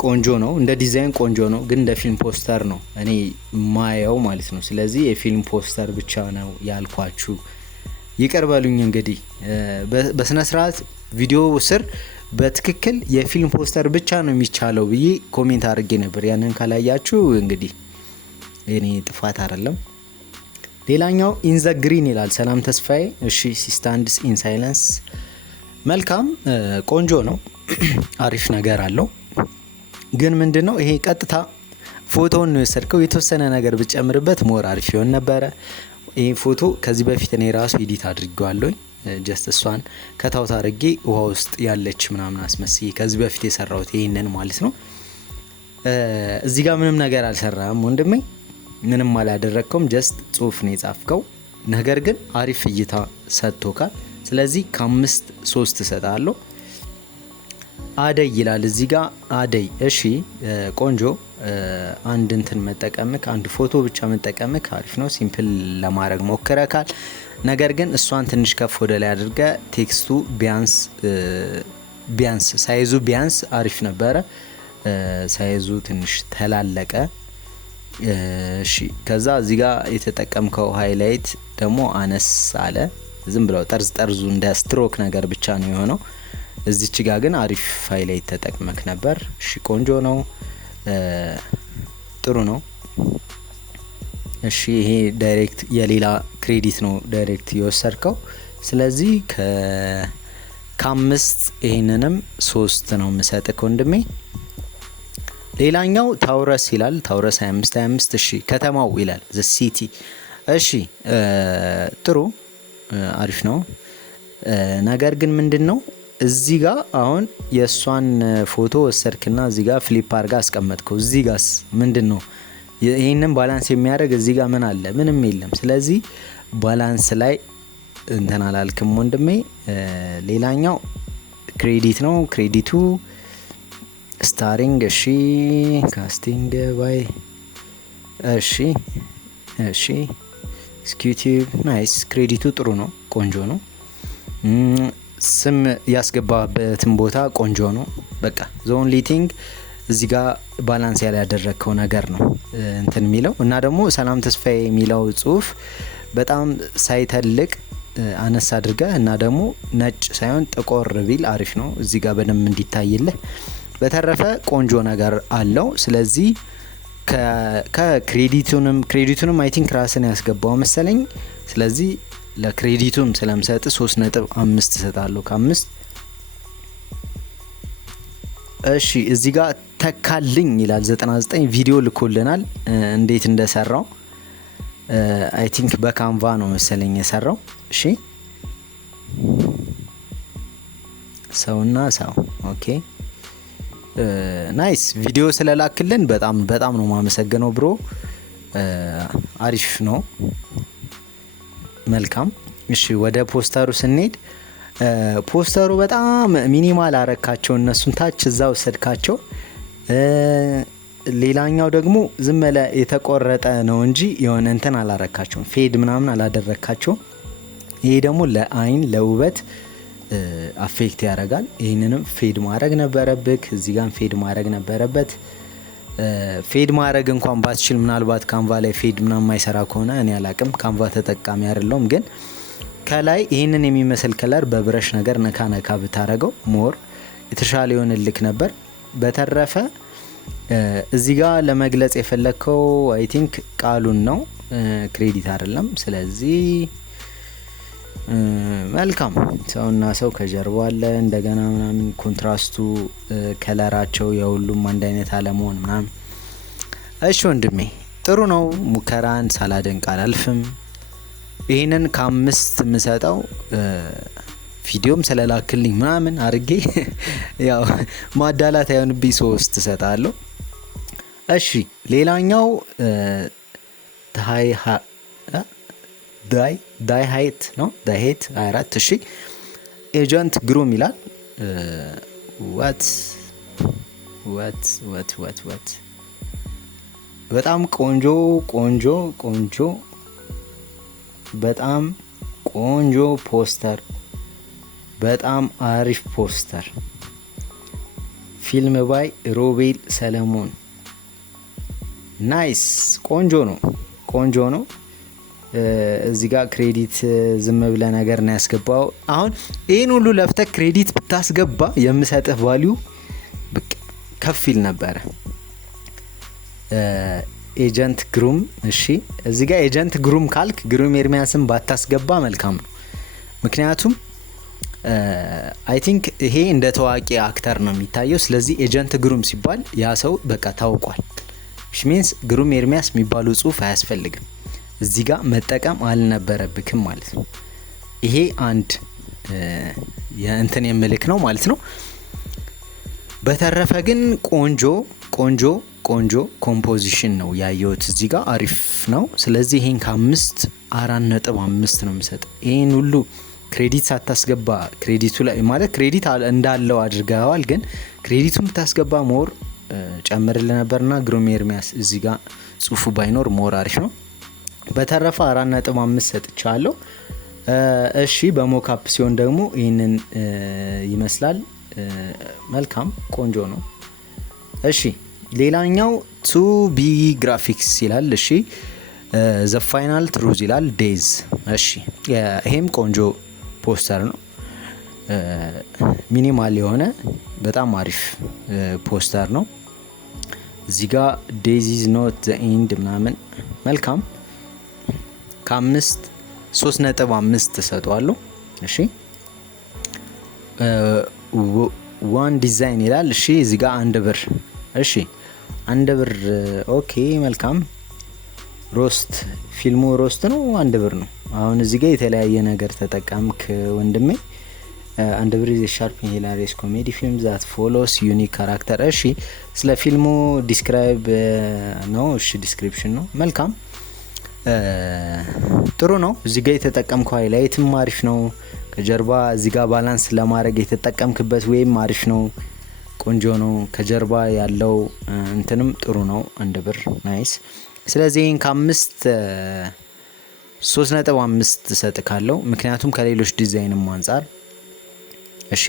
ቆንጆ ነው፣ እንደ ዲዛይን ቆንጆ ነው፣ ግን እንደ ፊልም ፖስተር ነው እኔ ማየው ማለት ነው። ስለዚህ የፊልም ፖስተር ብቻ ነው ያልኳችሁ፣ ይቅር በሉኝ። እንግዲህ በስነ ስርዓት ቪዲዮ ስር በትክክል የፊልም ፖስተር ብቻ ነው የሚቻለው ብዬ ኮሜንት አድርጌ ነበር። ያንን ካላያችሁ እንግዲህ እኔ ጥፋት አይደለም። ሌላኛው ኢን ዘ ግሪን ይላል። ሰላም ተስፋዬ። እሺ ሲስታንድስ ኢን ሳይለንስ መልካም ቆንጆ ነው፣ አሪፍ ነገር አለው። ግን ምንድነው ይሄ ቀጥታ ፎቶውን ነው የወሰድከው። የተወሰነ ነገር ብጨምርበት ሞር አሪፍ ይሆን ነበረ። ይሄ ፎቶ ከዚህ በፊት እኔ ራሱ ኤዲት አድርጌዋለሁ። ጀስት እሷን ከታውት አድርጌ ውሃ ውስጥ ያለች ምናምን አስመስዬ ከዚህ በፊት የሰራሁት ይሄንን ማለት ነው። እዚህ ጋር ምንም ነገር አልሰራም ወንድሜ፣ ምንም አላደረግከውም። ጀስት ጽሁፍ ነው የጻፍከው። ነገር ግን አሪፍ እይታ ሰጥቶካል። ስለዚህ ከ5 3 እሰጣለሁ። አደይ ይላል እዚህ ጋር አደይ። እሺ ቆንጆ። አንድ እንትን መጠቀምክ፣ አንድ ፎቶ ብቻ መጠቀምክ አሪፍ ነው። ሲምፕል ለማድረግ ሞክረካል። ነገር ግን እሷን ትንሽ ከፍ ወደ ላይ አድርገ ቴክስቱ ቢያንስ ሳይዙ ቢያንስ አሪፍ ነበረ። ሳይዙ ትንሽ ተላለቀ። እሺ ከዛ እዚህ ጋር የተጠቀምከው ሃይላይት ደግሞ አነስ አለ። ዝም ብለው ጠርዙ እንደ ስትሮክ ነገር ብቻ ነው የሆነው። እዚች ጋር ግን አሪፍ ሃይላይት ተጠቅመክ ነበር። እሺ ቆንጆ ነው፣ ጥሩ ነው። እሺ ይሄ ዳይሬክት የሌላ ክሬዲት ነው ዳይሬክት የወሰድከው። ስለዚህ ከ5 ይሄንንም 3 ነው የምሰጥክ ወንድሜ። ሌላኛው ታውረስ ይላል። ታውረስ 25 እሺ ከተማው ይላል ዘ ሲቲ። እሺ ጥሩ አሪፍ ነው። ነገር ግን ምንድነው እዚህ ጋር አሁን የእሷን ፎቶ ወሰድክና እዚህ ጋር ፍሊፕ አድርጋ አስቀመጥከው። እዚህ ጋርስ ምንድነው ይሄንን ባላንስ የሚያደርግ? እዚህ ጋር ምን አለ? ምንም የለም። ስለዚህ ባላንስ ላይ እንትን አላልክም ወንድሜ። ሌላኛው ክሬዲት ነው። ክሬዲቱ ስታሪንግ እሺ፣ ካስቲንግ ባይ እሺ ኤክስኪዩቲቭ ናይስ። ክሬዲቱ ጥሩ ነው፣ ቆንጆ ነው። ስም ያስገባበትን ቦታ ቆንጆ ነው። በቃ ዘ ኦንሊ ቲንግ እዚህ ጋር ባላንስ ያላደረግከው ነገር ነው እንትን የሚለው እና ደግሞ ሰላም ተስፋዬ የሚለው ጽሁፍ በጣም ሳይተልቅ አነስ አድርገህ እና ደግሞ ነጭ ሳይሆን ጥቁር ቢል አሪፍ ነው፣ እዚህ ጋር በደንብ እንዲታይልህ። በተረፈ ቆንጆ ነገር አለው። ስለዚህ ክሬዲቱንም አይ ቲንክ ራስን ያስገባው መሰለኝ። ስለዚህ ለክሬዲቱም ስለምሰጥ 3.5 እሰጣለሁ ከ5። እሺ እዚህ ጋር ተካልኝ ይላል 99 ቪዲዮ ልኮልናል እንዴት እንደሰራው። አይ ቲንክ በካንቫ ነው መሰለኝ የሰራው። እሺ ሰውና ሰው ኦኬ ናይስ። ቪዲዮ ስለላክልን በጣም ነው ማመሰግነው ብሮ። አሪፍ ነው፣ መልካም። እሺ ወደ ፖስተሩ ስንሄድ ፖስተሩ በጣም ሚኒማል አረካቸው፣ እነሱን ታች እዛ ወሰድካቸው። ሌላኛው ደግሞ ዝም ብለህ የተቆረጠ ነው እንጂ የሆነ እንትን አላረካቸውም፣ ፌድ ምናምን አላደረካቸው። ይሄ ደግሞ ለአይን ለውበት አፌክት ያደርጋል። ይህንንም ፌድ ማድረግ ነበረብክ፣ እዚህ ጋር ፌድ ማድረግ ነበረበት። ፌድ ማድረግ እንኳን ባትችል ምናልባት ካንቫ ላይ ፌድ ምናምን ማይሰራ ከሆነ እኔ አላቅም፣ ካንቫ ተጠቃሚ አይደለሁም። ግን ከላይ ይህንን የሚመስል ከለር በብረሽ ነገር ነካ ነካ ብታረገው ሞር የተሻለ ይሆንልክ ነበር። በተረፈ እዚህ ጋር ለመግለጽ የፈለግከው አይ ቲንክ ቃሉን ነው፣ ክሬዲት አይደለም። ስለዚህ መልካም። ሰውና ሰው ከጀርባ አለ እንደገና ምናምን፣ ኮንትራስቱ ከለራቸው የሁሉም አንድ አይነት አለመሆን ምናምን። እሺ ወንድሜ ጥሩ ነው፣ ሙከራን ሳላደንቅ አላልፍም። ይህንን ከ5 የምሰጠው ቪዲዮም ስለላክልኝ ምናምን አድርጌ ያው ማዳላት አይሆንብኝ 3 እሰጣለሁ። እሺ ሌላኛው ዳይ ሃይት ነው፣ ዳይ ሃይት 24። እሺ ኤጀንት ግሩም ይላል። ዋት በጣም ቆንጆ በጣም ቆንጆ ፖስተር፣ በጣም አሪፍ ፖስተር። ፊልም ባይ ሮቤል ሰለሞን። ናይስ፣ ቆንጆ ነው። እዚህ ጋር ክሬዲት ዝም ብለ ነገር ነው ያስገባው። አሁን ይህን ሁሉ ለፍተ ክሬዲት ብታስገባ የምሰጥህ ቫልዩ ከፍ ይል ነበረ። ኤጀንት ግሩም። እሺ እዚህ ጋር ኤጀንት ግሩም ካልክ ግሩም ኤርሚያስን ባታስገባ መልካም ነው። ምክንያቱም አይ ቲንክ ይሄ እንደ ታዋቂ አክተር ነው የሚታየው። ስለዚህ ኤጀንት ግሩም ሲባል ያ ሰው በቃ ታውቋል። which means ግሩም ኤርሚያስ የሚባሉ ጽሁፍ አያስፈልግም፣ እዚህ ጋር መጠቀም አልነበረብክም ማለት ነው። ይሄ አንድ የእንትን የምልክ ነው ማለት ነው። በተረፈ ግን ቆንጆ ኮምፖዚሽን ነው ያየሁት እዚህ ጋር አሪፍ ነው። ስለዚህ ይሄን ከ5 4.5 ነው የምሰጥ። ይሄን ሁሉ ክሬዲት ሳታስገባ ክሬዲቱ ላይ ማለት ክሬዲት እንዳለው አድርገዋል፣ ግን ክሬዲቱን ብታስገባ ሞር ጨምርልህ ነበርና ግሩም ኤርሚያስ እዚህ ጋር ጽሁፉ ባይኖር ሞር አሪፍ ነው። በተረፈ 4.5 ሰጥቻለሁ። እሺ በሞካፕ ሲሆን ደግሞ ይህንን ይመስላል። መልካም ቆንጆ ነው። እሺ ሌላኛው ቱ ቢ ግራፊክስ ይላል። እሺ ዘ ፋይናል ትሩዝ ይላል ዴዝ። እሺ ይሄም ቆንጆ ፖስተር ነው፣ ሚኒማል የሆነ በጣም አሪፍ ፖስተር ነው። እዚህ ጋር ዴዝ ኢዝ ኖት ዘ ኤንድ ምናምን። መልካም ከ5 3.5 ተሰጥቷለሁ። እሺ ዋን ዲዛይን ይላል። እሺ እዚህ ጋር 1 ብር። እሺ 1 ብር ኦኬ መልካም። ሮስት ፊልሙ ሮስት ነው፣ 1 ብር ነው። አሁን እዚህ ጋር የተለያየ ነገር ተጠቀምክ ወንድሜ። 1 ብር is a sharp and hilarious comedy film that follows unique character። እሺ ስለ ፊልሙ ዲስክራይብ ነው። እሺ ዲስክሪፕሽን ነው። መልካም ጥሩ ነው። እዚህ ጋር የተጠቀምከው ሃይላይትም አሪፍ ነው። ከጀርባ እዚህ ጋር ባላንስ ለማድረግ የተጠቀምክበት ወይም አሪፍ ነው፣ ቆንጆ ነው። ከጀርባ ያለው እንትንም ጥሩ ነው፣ አንድ ብር ናይስ። ስለዚህ ይህን ከአምስት 3.5 ሰጥ ካለው ምክንያቱም ከሌሎች ዲዛይንም አንጻር። እሺ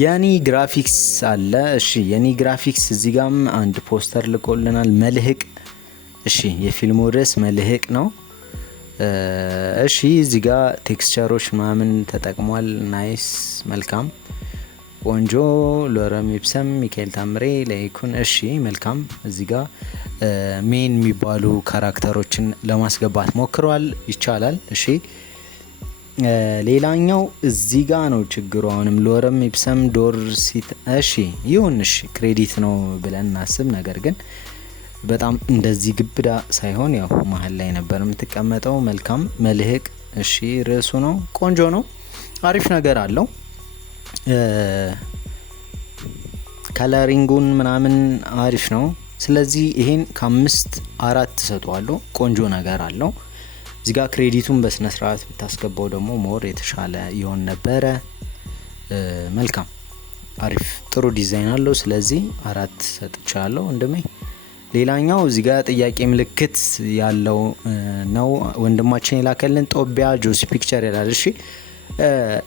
የኒ ግራፊክስ አለ። እሺ የኒ ግራፊክስ እዚህ ጋርም አንድ ፖስተር ልቆልናል። መልህቅ። እሺ የፊልሙ ርዕስ መልህቅ ነው። እሺ እዚህ ጋር ቴክስቸሮች ምናምን ተጠቅሟል። ናይስ መልካም ቆንጆ። ሎረም ኢፕሰም፣ ሚካኤል ታምሬ፣ ለይኩን። እሺ መልካም። እዚህ ጋር ሜን የሚባሉ ካራክተሮችን ለማስገባት ሞክሯል። ይቻላል። እሺ ሌላኛው እዚህ ጋር ነው ችግሩ። አሁንም ሎረም ኢፕሰም ዶርሲት። እሺ ይሁን። እሺ ክሬዲት ነው ብለን እናስብ። ነገር ግን በጣም እንደዚህ ግብዳ ሳይሆን ያው መሀል ላይ ነበር የምትቀመጠው። መልካም መልህቅ። እሺ ርዕሱ ነው፣ ቆንጆ ነው፣ አሪፍ ነገር አለው። ከለሪንጉን ምናምን አሪፍ ነው። ስለዚህ ይሄን ከ5-4 ሰጠዋለሁ። ቆንጆ ነገር አለው። እዚህ ጋር ክሬዲቱን በስነ ስርዓት ብታስገባው ደግሞ ሞር የተሻለ ይሆን ነበረ። መልካም አሪፍ ጥሩ ዲዛይን አለው። ስለዚህ 4 ሰጥቻለሁ እንደሜ። ሌላኛው እዚህ ጋር ጥያቄ ምልክት ያለው ነው ወንድማችን የላከልን ጦቢያ ጆሲ ፒክቸር ይላል። እሺ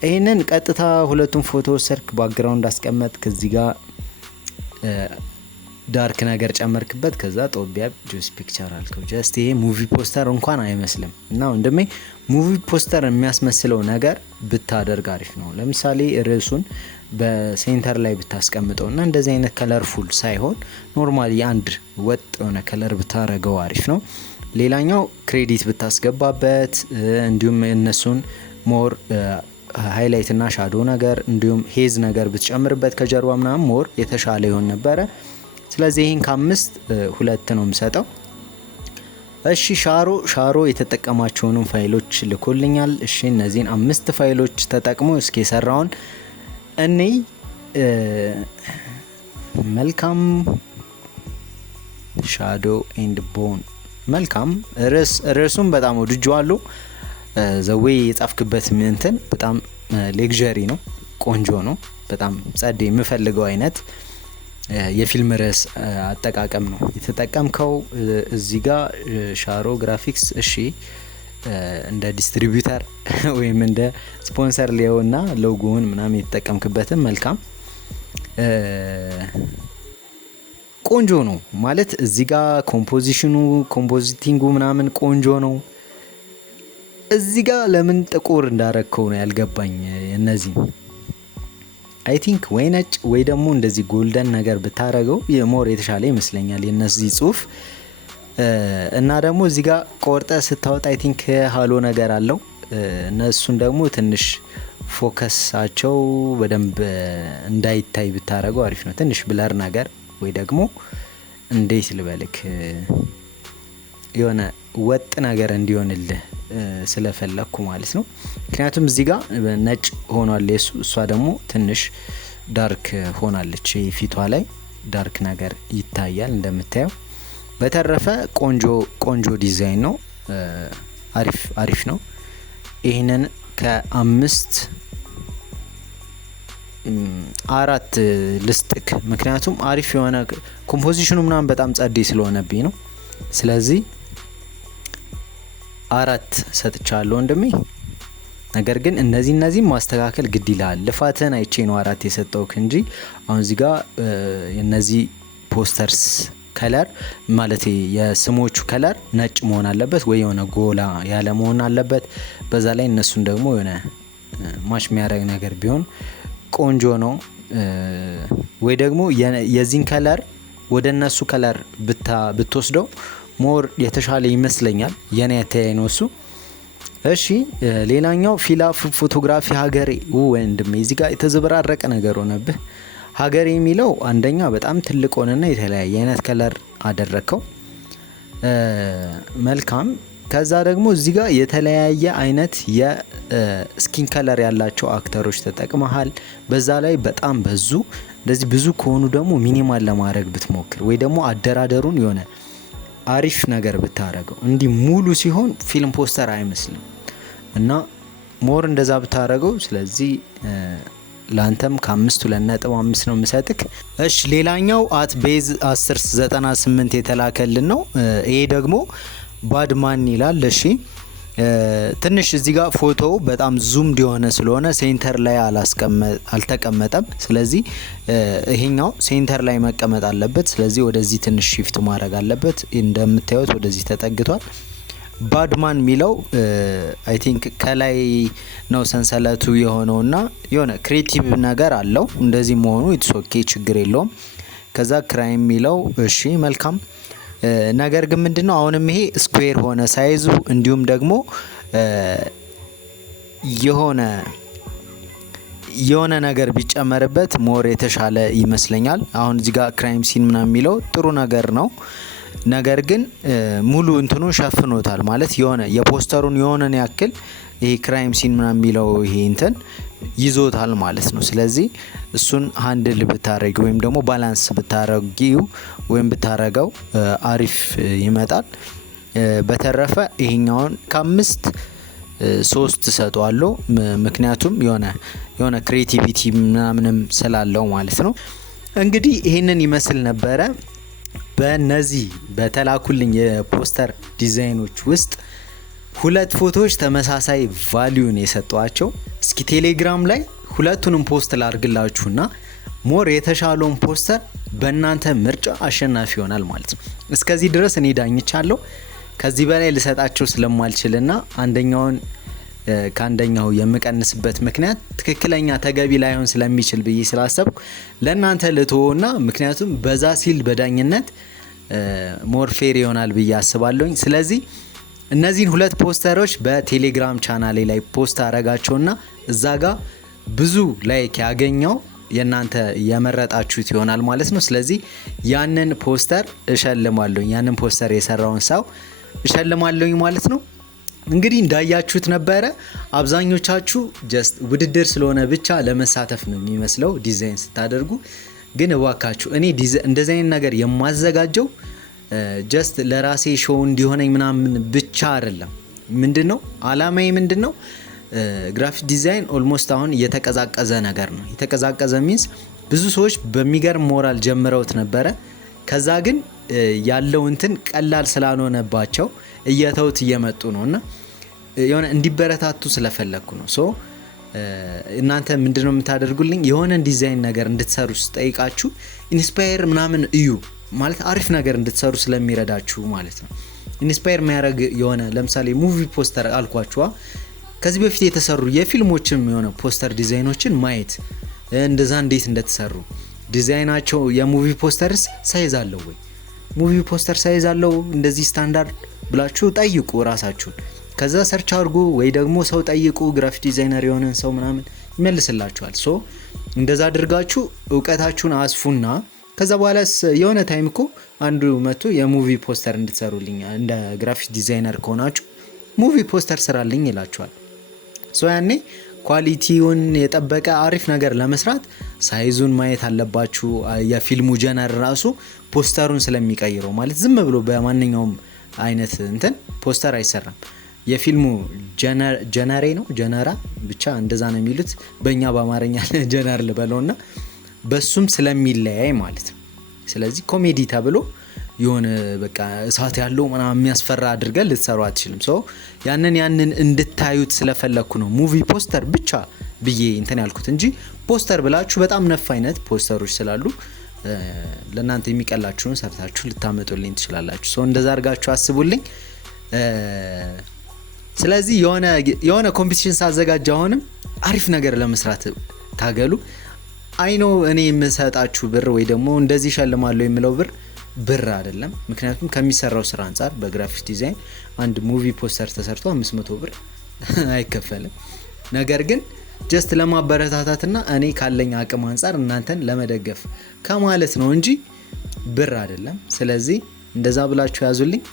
ይሄንን ቀጥታ ሁለቱም ፎቶ ወሰድክ፣ ባክግራውንድ አስቀመጥክ፣ እዚህ ጋር ዳርክ ነገር ጨመርክበት፣ ከዛ ጦቢያ ጆሲ ፒክቸር አልከው። ጀስት ይሄ ሙቪ ፖስተር እንኳን አይመስልም እና ወንድሜ ሙቪ ፖስተር የሚያስመስለው ነገር ብታደርግ አሪፍ ነው። ለምሳሌ ርዕሱን በሴንተር ላይ ብታስቀምጠው እና እንደዚህ አይነት ከለርፉል ሳይሆን ኖርማሊ አንድ ወጥ የሆነ ከለር ብታረገው አሪፍ ነው። ሌላኛው ክሬዲት ብታስገባበት፣ እንዲሁም እነሱን ሞር ሃይላይት እና ሻዶ ነገር እንዲሁም ሄዝ ነገር ብትጨምርበት ከጀርባ ምናምን ሞር የተሻለ ይሆን ነበረ። ስለዚህ ይህን ከ5-2 ነው የምሰጠው። እሺ ሻሮ የተጠቀማቸውንም ፋይሎች ልኮልኛል። እሺ እነዚህን 5 ፋይሎች ተጠቅሞ እስኪ የሰራውን እኔ መልካም ሻዶ ኤንድ ቦን። መልካም ርዕሱም በጣም ወድጄዋለሁ። ዘዌ የጻፍክበት እንትን በጣም ሌክዠሪ ነው፣ ቆንጆ ነው። በጣም ጸዴ የምፈልገው አይነት የፊልም ርዕስ አጠቃቀም ነው የተጠቀምከው። እዚህ ጋር ሻሮ ግራፊክስ። እሺ እንደ ዲስትሪቢዩተር ወይም እንደ ስፖንሰር ሊሆንና ሎጎውን ምናምን የተጠቀምክበትን መልካም ቆንጆ ነው ማለት እዚህ ጋር ኮምፖዚቲንጉ ምናምን ቆንጆ ነው። እዚህ ጋር ለምን ጥቁር እንዳረከው ነው ያልገባኝ። እነዚህ አይ ቲንክ ወይ ነጭ ወይ ደግሞ እንደዚህ ጎልደን ነገር ብታረገው የሞር የተሻለ ይመስለኛል የነዚህ ጽሁፍ። እና ደግሞ እዚህ ጋር ቆርጠ ስታወጣ አይ ቲንክ ሃሎ ነገር አለው። እነሱን ደግሞ ትንሽ ፎከሳቸው በደንብ እንዳይታይ ብታረገው አሪፍ ነው። ትንሽ ብለር ነገር ወይ ደግሞ እንዴት ልበልክ የሆነ ወጥ ነገር እንዲሆንልህ ስለፈለኩ ማለት ነው። ምክንያቱም እዚህ ጋር ነጭ ሆኗል የሱ፣ እሷ ደግሞ ትንሽ ዳርክ ሆናለች። ፊቷ ላይ ዳርክ ነገር ይታያል እንደምታየው። በተረፈ ቆንጆ ዲዛይን ነው። አሪፍ ነው። ይህንን ከ5-4 ልስጥክ። ምክንያቱም አሪፍ የሆነ ኮምፖዚሽኑ ምናምን በጣም ጸዴ ስለሆነብኝ ነው። ስለዚህ 4 ሰጥቻለሁ ወንድሜ። ነገር ግን እነዚህ ማስተካከል ግድ ይላል። ልፋትን አይቼ ነው 4 የሰጠውክ እንጂ አሁን እዚህ ጋር የነዚህ ፖስተርስ ከለር ማለት የስሞቹ ከለር ነጭ መሆን አለበት ወይ የሆነ ጎላ ያለ መሆን አለበት። በዛ ላይ እነሱን ደግሞ የሆነ ማች የሚያደርግ ነገር ቢሆን ቆንጆ ነው። ወይ ደግሞ የዚህን ከለር ወደ እነሱ ከለር ብትወስደው ሞር የተሻለ ይመስለኛል። የኔ አተያይ ነው እሱ። እሺ ሌላኛው ፊላ ፎቶግራፊ ሀገሬ ወንድሜ፣ እዚህ ጋር የተዘበራረቀ ነገር ሆነብህ። ሀገሬ የሚለው አንደኛ በጣም ትልቅ ሆነና የተለያየ አይነት ከለር አደረከው። መልካም። ከዛ ደግሞ እዚህ ጋር የተለያየ አይነት የስኪን ከለር ያላቸው አክተሮች ተጠቅመሃል። በዛ ላይ በጣም በዙ። እንደዚህ ብዙ ከሆኑ ደግሞ ሚኒማል ለማድረግ ብትሞክር ወይ ደግሞ አደራደሩን የሆነ አሪፍ ነገር ብታረገው እንዲህ ሙሉ ሲሆን ፊልም ፖስተር አይመስልም እና ሞር እንደዛ ብታረገው። ስለዚህ ላንተም ከ5.5 ነው የምሰጥክ። እሺ ሌላኛው @ቤዝ 1098 የተላከልን ነው። ይሄ ደግሞ ባድማን ይላል። እሺ ትንሽ እዚህ ጋር ፎቶ በጣም ዙም እንዲሆነ ስለሆነ ሴንተር ላይ አልተቀመጠም። ስለዚህ ይሄኛው ሴንተር ላይ መቀመጥ አለበት። ስለዚህ ወደዚህ ትንሽ ሺፍት ማድረግ አለበት። እንደምታዩት ወደዚህ ተጠግቷል። ባድማን የሚለው አይ ቲንክ ከላይ ነው ሰንሰለቱ የሆነውና የሆነ ክሬቲቭ ነገር አለው። እንደዚህ መሆኑ ኢትስ ኦኬ ችግር የለውም። ከዛ ክራይም የሚለው እሺ መልካም። ነገር ግን ምንድነው አሁንም ይሄ ስኩዌር ሆነ ሳይዙ፣ እንዲሁም ደግሞ የሆነ ነገር ቢጨመርበት ሞር የተሻለ ይመስለኛል። አሁን እዚህ ጋር ክራይም ሲን ምናምን የሚለው ጥሩ ነገር ነው። ነገር ግን ሙሉ እንትኑ ሸፍኖታል ማለት የሆነ የፖስተሩን የሆነን ያክል ይሄ ክራይም ሲን ምናምን የሚለው ይሄ እንትን ይዞታል ማለት ነው። ስለዚህ እሱን ሃንድል ብታረጊው ወይም ደግሞ ባላንስ ብታረጊው ወይም ብታረገው አሪፍ ይመጣል። በተረፈ ይሄኛውን ከ5 ሰጠዋለሁ። ምክንያቱም የሆነ ክሬቲቪቲ ምናምንም ስላለው ማለት ነው። እንግዲህ ይሄንን ይመስል ነበረ። በእነዚህ በተላኩልኝ የፖስተር ዲዛይኖች ውስጥ 2 ፎቶዎች ተመሳሳይ ቫልዩን የሰጧቸው። እስኪ ቴሌግራም ላይ ሁለቱንም ፖስት ላድርግላችሁና ሞር የተሻለውን ፖስተር በእናንተ ምርጫ አሸናፊ ይሆናል ማለት ነው። እስከዚህ ድረስ እኔ ዳኝቻለሁ። ከዚህ በላይ ልሰጣቸው ስለማልችልና አንደኛውን ከአንደኛው የምቀንስበት ምክንያት ትክክለኛ ተገቢ ላይሆን ስለሚችል ብዬ ስላሰብኩ ለእናንተ ልተወውና ምክንያቱም በዛ ሲል በዳኝነት ሞር ፌር ይሆናል ብዬ አስባለሁኝ። ስለዚህ እነዚህን 2 ፖስተሮች በቴሌግራም ቻናሌ ላይ ፖስት አረጋቸውና እዛ ጋር ብዙ ላይክ ያገኘው የእናንተ የመረጣችሁት ይሆናል ማለት ነው። ስለዚህ ያንን ፖስተር እሸልማለሁኝ። ያንን ፖስተር የሰራውን ሰው እሸልማለሁኝ ማለት ነው። እንግዲህ እንዳያችሁት ነበረ። አብዛኞቻችሁ ጀስት ውድድር ስለሆነ ብቻ ለመሳተፍ ነው የሚመስለው ዲዛይን ስታደርጉ። ግን እባካችሁ እኔ እንደዚህ አይነት ነገር የማዘጋጀው ጀስት ለራሴ ሾው እንዲሆነኝ ምናምን ብቻ አይደለም። ምንድነው አላማዬ ምንድነው? ግራፊክ ዲዛይን ኦልሞስት አሁን የተቀዛቀዘ ነገር ነው። የተቀዛቀዘ ሚንስ ብዙ ሰዎች በሚገርም ሞራል ጀምረውት ነበረ። ከዛ ግን ያለው እንትን ቀላል ስላልሆነባቸው እየተውት እየመጡ ነውና የሆነ እንዲበረታቱ ስለፈለኩ ነው። ሶ እናንተ ምንድነው የምታደርጉልኝ? የሆነ ዲዛይን ነገር እንድትሰሩ ስጠይቃችሁ ኢንስፓየር ምናምን እዩ ማለት አሪፍ ነገር እንድትሰሩ ስለሚረዳችሁ ማለት ነው። ኢንስፓየር የሚያደርግ የሆነ ለምሳሌ ሙቪ ፖስተር አልኳችኋ። ከዚህ በፊት የተሰሩ የፊልሞችም የሆነ ፖስተር ዲዛይኖችን ማየት እንደዛ እንዴት እንደተሰሩ ዲዛይናቸው የሙቪ ፖስተርስ ሳይዝ አለው ወይ? ሙቪ ፖስተር ሳይዝ አለው እንደዚህ ስታንዳርድ ብላችሁ ጠይቁ ራሳችሁን። ከዛ ሰርች አድርጉ ወይ ደግሞ ሰው ጠይቁ፣ ግራፊክ ዲዛይነር የሆነን ሰው ምናምን ይመልስላችኋል። ሶ እንደዛ አድርጋችሁ እውቀታችሁን አስፉና ከዛ በኋላ የሆነ ታይም እኮ አንዱ መጥቶ የሙቪ ፖስተር እንድትሰሩልኝ እንደ ግራፊክ ዲዛይነር ከሆናችሁ ሙቪ ፖስተር ስራልኝ ይላችኋል። ሶ ያኔ ኳሊቲውን የጠበቀ አሪፍ ነገር ለመስራት ሳይዙን ማየት አለባችሁ። የፊልሙ ጀነር ራሱ ፖስተሩን ስለሚቀይረው ማለት ዝም ብሎ በማንኛውም አይነት እንትን ፖስተር አይሰራም። የፊልሙ ጀነሬ ነው ጀነራ ብቻ እንደዛ ነው የሚሉት። በእኛ በአማርኛ ጀነር ልበለውና በሱም ስለሚለያይ ማለት ነው። ስለዚህ ኮሜዲ ተብሎ የሆነ በቃ እሳት ያለው ምናምን የሚያስፈራ አድርገን ልትሰሩ አትችልም። ሶ ያንን እንድታዩት ስለፈለኩ ነው ሙቪ ፖስተር ብቻ ብዬ እንትን ያልኩት እንጂ ፖስተር ብላችሁ በጣም ነፍ አይነት ፖስተሮች ስላሉ ለእናንተ የሚቀላችሁን ሰርታችሁ ልታመጡልኝ ትችላላችሁ። ሶ እንደዛ አድርጋችሁ አስቡልኝ። ስለዚህ የሆነ ኮምፒቲሽን ሳዘጋጅ አሁንም አሪፍ ነገር ለመስራት ታገሉ። አይኖ እኔ የምሰጣችሁ ብር ወይ ደግሞ እንደዚህ ሸልማለሁ የሚለው ብር አይደለም። ምክንያቱም ከሚሰራው ስራ አንፃር በግራፊክ ዲዛይን አንድ ሙቪ ፖስተር ተሰርቶ 500 ብር አይከፈልም። ነገር ግን ጀስት ለማበረታታትና እኔ ካለኝ አቅም አንፃር እናንተን ለመደገፍ ከማለት ነው እንጂ ብር አይደለም። ስለዚህ እንደዛ ብላችሁ ያዙልኝ።